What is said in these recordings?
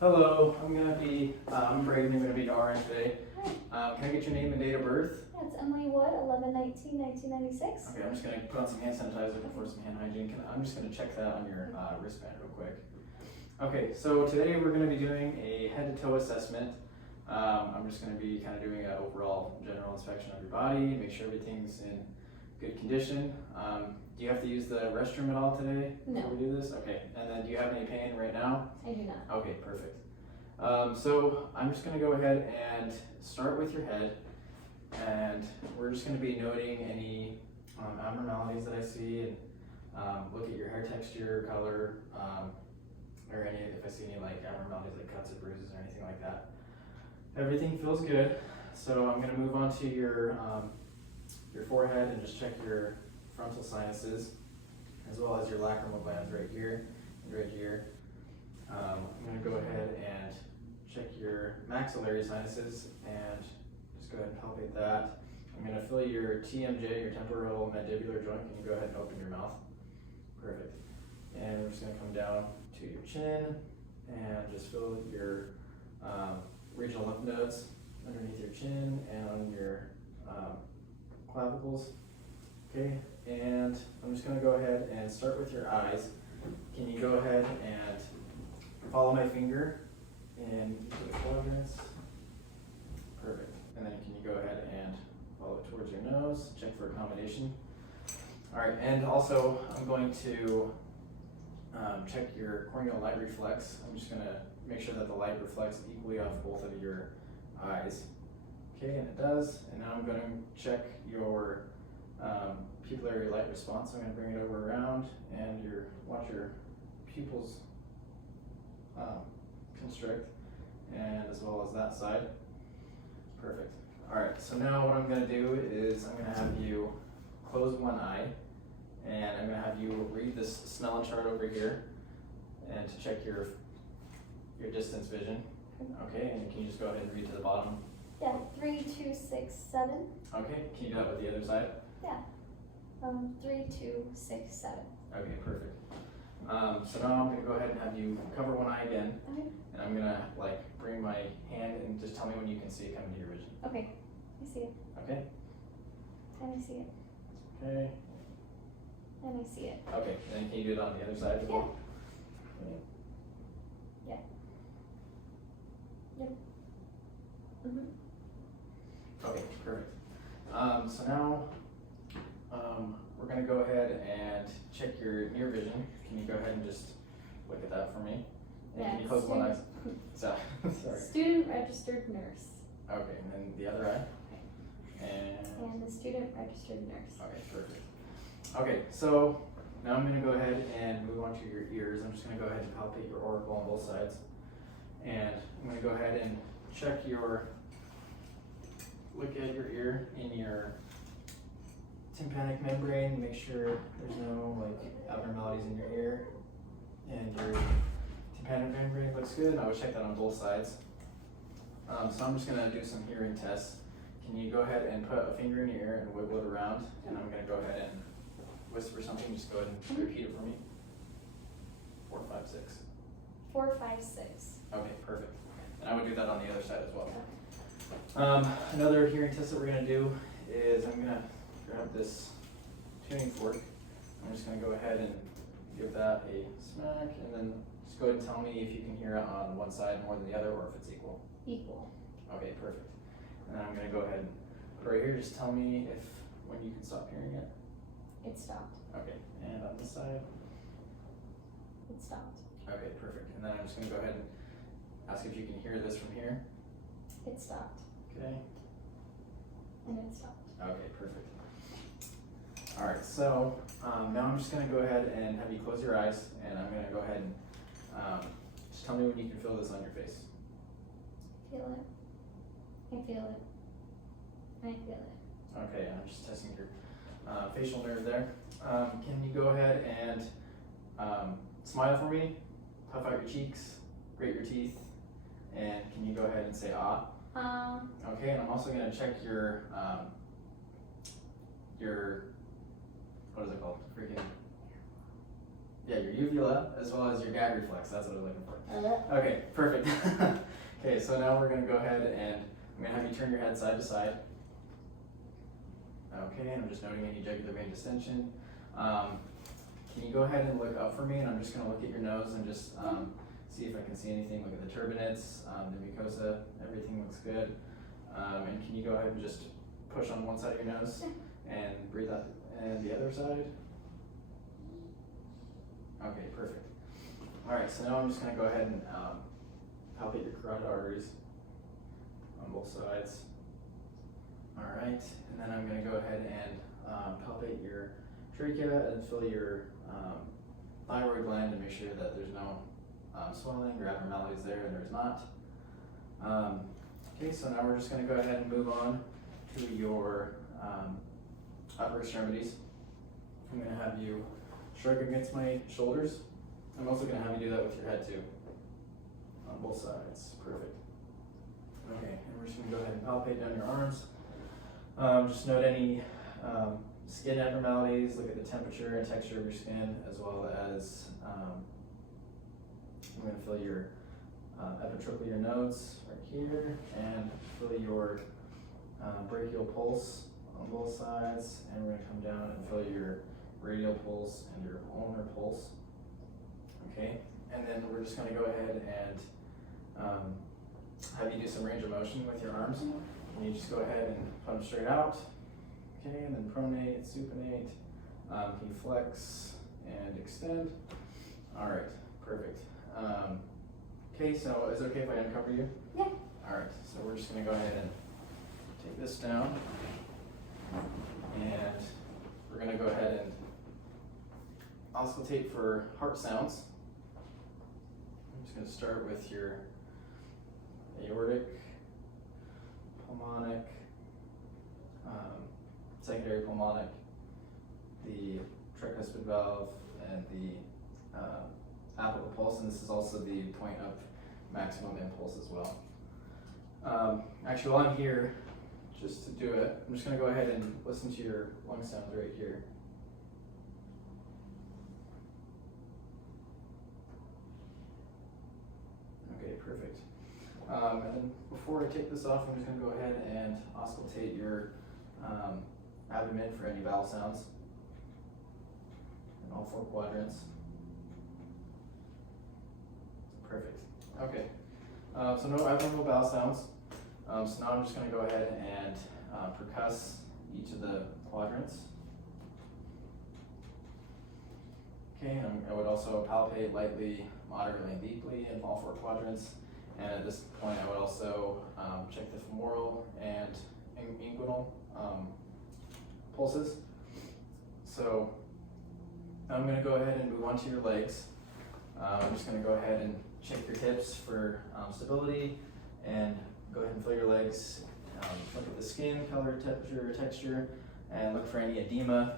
Hello, I'm Brayden, I'm gonna be the RN today. Can I get your name and date of birth? Yeah, it's Emily Wood, 11/19/1996. Okay, I'm just gonna put on some hand sanitizer before some hand hygiene. I'm just gonna check that on your wristband real quick. Okay, so today we're gonna be doing a head to toe assessment. I'm just gonna be kind of doing an overall general inspection of your body, make sure everything's in good condition. Do you have to use the restroom at all today No. before we do this? Okay, and then do you have any pain right now? I do not. Okay, perfect. So I'm just gonna go ahead and start with your head, and we're just gonna be noting any abnormalities that I see, and look at your hair texture, color, or if I see any like abnormalities like cuts or bruises or anything like that. Everything feels good, so I'm gonna move on to your forehead and just check your frontal sinuses, as well as your lacrimal glands right here and right here. I'm going to go ahead and check your maxillary sinuses and just go ahead and palpate that. I'm going to feel your TMJ, your temporal mandibular joint. Can you go ahead and open your mouth? Perfect. And we're just going to come down to your chin and just feel your regional lymph nodes underneath your chin and on your clavicles. Okay, and I'm just going to go ahead and start with your eyes. Can you go ahead and follow my finger in each of the quadrants? Perfect. And then can you go ahead and follow it towards your nose, check for accommodation. All right, and also I'm going to check your corneal light reflex. I'm just going to make sure that the light reflects equally off both of your eyes. Okay, and it does. And now I'm going to check your pupillary light response. I'm going to bring it over around and watch your pupils constrict, and as well as that side. Perfect. All right, so now what I'm going to do is I'm going to have you close one eye, and I'm going to have you read this Snellen chart over here and to check your distance vision. Okay, and can you just go ahead and read to the bottom? Yeah, 3, 2, 6, 7. Okay, can you do that with the other side? Yeah. 3, 2, 6, 7. Okay, perfect. So now I'm going to go ahead and have you cover one eye again, Okay. and I'm going to bring my hand and just tell me when you can see it coming to your vision. Okay. I see it. Okay? And I see it. Okay. And I see it. Okay, and then can you do it on the other side as well? Yeah. Yep. Mhm. Okay, perfect. So now we're going to go ahead and check your near vision. Can you go ahead and just look at that for me? And Yeah, can you close one eye? Sorry. Student registered nurse. Okay, and then the other eye? And the student registered nurse. Okay, perfect. Okay, so now I'm going to go ahead and move on to your ears. I'm just going to go ahead and palpate your auricle on both sides. And I'm going to go ahead and check look at your ear in your tympanic membrane, make sure there's no abnormalities in your ear. And your tympanic membrane looks good. I would check that on both sides. So I'm just going to do some hearing tests. Can you go ahead and put a finger in your ear and wiggle it around? And I'm going to go ahead and whisper something. Just go ahead and repeat it for me. 4, 5, 6. 4, 5, 6. Okay, perfect. And I would do that on the other side as well. Another hearing test that we're going to do is I'm going to grab this tuning fork. I'm just going to go ahead and give that a smack, and then just go ahead and tell me if you can hear it on one side more than the other, or if it's equal. Equal. Okay, perfect. And then I'm going to go ahead and put right here, just tell me when you can stop hearing it. It stopped. Okay, and on this side. It stopped. Okay, perfect. And then I'm just going to go ahead and ask if you can hear this from here. It stopped. Okay. And it stopped. Okay, perfect. All right, so now I'm just going to go ahead and have you close your eyes, and I'm going to go ahead and just tell me when you can feel this on your face. Feel it. I feel it. I feel it. Okay, I'm just testing your facial nerve there. Can you go ahead and smile for me, puff out your cheeks, grate your teeth, and can you go ahead and say ah? Okay, and I'm also going to check your what is it called? Yeah, your uvula as well as your gag reflex. That's what I was looking for. Uh, Okay, perfect. Okay, so now we're gonna go ahead and I'm gonna have you turn your head side to side. Okay, and I'm just noting any jugular vein distension. Can you go ahead and look up for me? And I'm just gonna look at your nose and just see if I can see anything. Look at the turbinates, the mucosa, everything looks good. And can you go ahead and just push on one side of your nose and breathe out and the other side? Okay, perfect. All right, so now I'm just gonna go ahead and palpate your carotid arteries on both sides. All right, and then I'm gonna go ahead and palpate your trachea and feel your thyroid gland to make sure that there's no swelling or abnormalities there, and there's not. Okay, so now we're just gonna go ahead and move on to your upper extremities. I'm gonna have you shrug against my shoulders. I'm also gonna have you do that with your head too, on both sides. Perfect. Okay, and we're just gonna go ahead and palpate down your arms. Just note any skin abnormalities, look at the temperature and texture of your skin, as well as I'm going to feel your epitrochlear nodes right here, and feel your brachial pulse on both sides, and we're going to come down and feel your radial pulse and your ulnar pulse. Okay, and then we're just going to go ahead and have you do some range of motion with your arms. And you just go ahead and put them straight out. Okay, and then pronate, supinate. Can you flex and extend? All right, perfect. Okay, so is it okay if I uncover you? Yeah. All right, so we're just gonna go ahead and take this down, and we're gonna go ahead and auscultate for heart sounds. I'm just gonna start with your aortic, pulmonic, secondary pulmonic, the tricuspid valve, and the apical pulse, and this is also the point of maximum impulse as well. Actually, while I'm here, just to do it, I'm just going to go ahead and listen to your lung sounds right here. Okay, perfect. And then before I take this off, I'm just going to go ahead and auscultate your abdomen for any vowel sounds in all four quadrants. Perfect. Okay. So no abnormal vowel sounds. So now I'm just going to go ahead and percuss each of the quadrants. Okay, and I would also palpate lightly, moderately, and deeply in all four quadrants. And at this point, I would also check the femoral and inguinal pulses. So I'm going to go ahead and move on to your legs. I'm just going to go ahead and check your hips for stability, and go ahead and feel your legs. Look at the skin, color, temperature, texture, and look for any edema.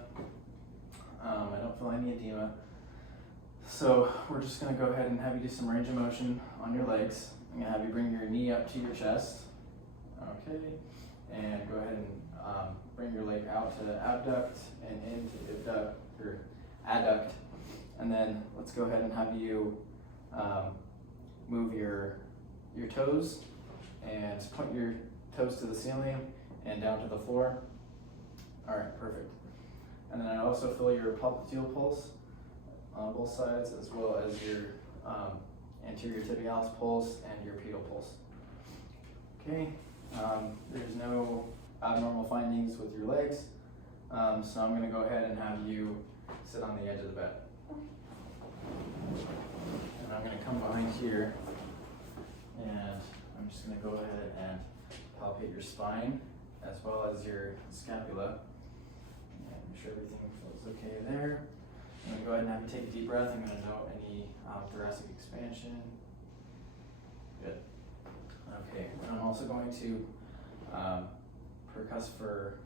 I don't feel any edema. So we're just going to go ahead and have you do some range of motion on your legs. I'm going to have you bring your knee up to your chest. Okay, and go ahead and bring your leg out to the abduct and into abduct, or adduct. And then let's go ahead and have you move your toes and point your toes to the ceiling and down to the floor. All right, perfect. And then I also feel your popliteal pulse on both sides, as well as your anterior tibialis pulse and your pedal pulse. Okay, there's no abnormal findings with your legs, so I'm going to go ahead and have you sit on the edge of the bed. And I'm going to come behind here, and I'm just going to go ahead and palpate your spine as well as your scapula, and make sure everything feels okay there. I'm going to go ahead and have you take a deep breath. I'm going to note any thoracic expansion. Good. Okay, and I'm also going to percuss for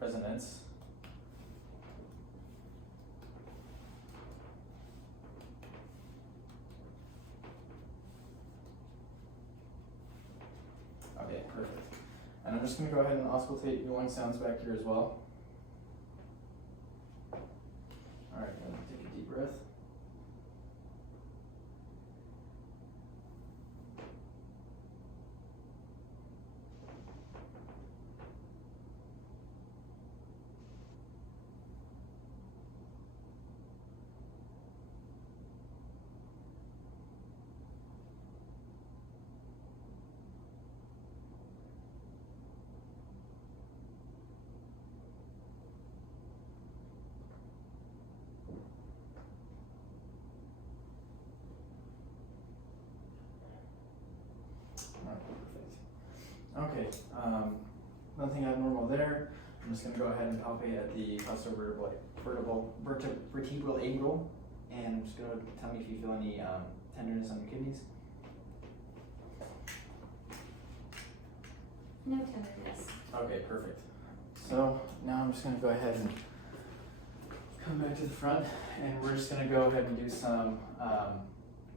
resonance. Okay, perfect. And I'm just going to go ahead and auscultate your lung sounds back here as well. All right, take a deep breath. Okay, nothing abnormal there. I'm just gonna go ahead and palpate at the costovertebral angle, and I'm just gonna tell me if you feel any tenderness on your kidneys. No tenderness. Okay, perfect. So now I'm just gonna go ahead and come back to the front, and we're just gonna go ahead and do some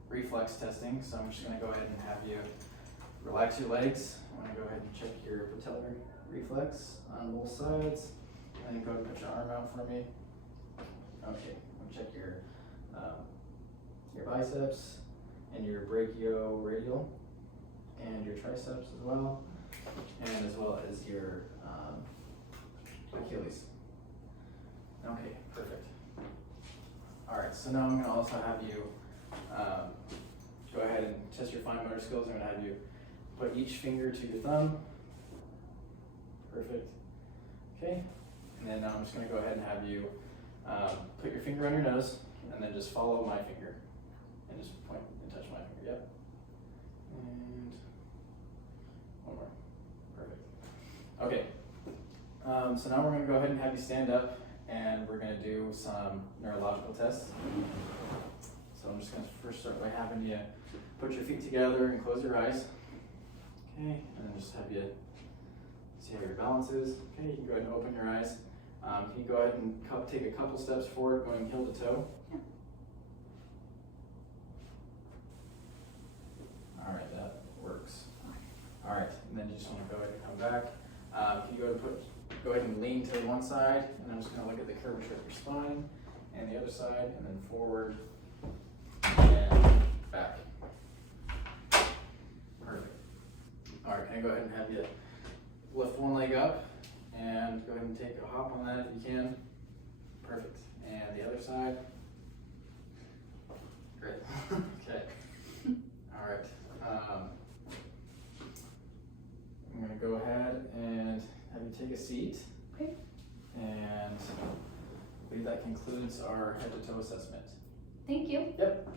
reflex testing. So I'm just gonna go ahead and have you relax your legs. I'm gonna go ahead and check your patellar reflex on both sides, and then go ahead and put your arm out for me. Okay, I'm gonna check your biceps and your brachioradial and your triceps as well, and as well as your Achilles. Okay, perfect. All right, so now I'm gonna also have you go ahead and test your fine motor skills. I'm gonna have you put each finger to your thumb. Perfect. Okay, and then I'm just gonna go ahead and have you put your finger on your nose, and then just follow my finger, and just point and touch my finger. Yep. And one more. Perfect. Okay. So now we're gonna go ahead and have you stand up, and we're gonna do some neurological tests. So I'm just gonna first start by having you put your feet together and close your eyes. Okay, and then just have you see how your balance is. Okay, you can go ahead and open your eyes. Can you go ahead and take a couple steps forward, going heel to toe? Yeah. All right, that works. All right, and then you just want to go ahead and come back. Can you go ahead and lean to the one side, and I'm just going to look at the curvature of your spine, and the other side, and then forward and back. Perfect. All right, can I go ahead and have you lift one leg up, and go ahead and take a hop on that if you can. Perfect. And the other side. Great. Okay. All right. I'm going to go ahead and have you take a seat. Okay. And I believe that concludes our head to toe assessment. Thank you. Yep.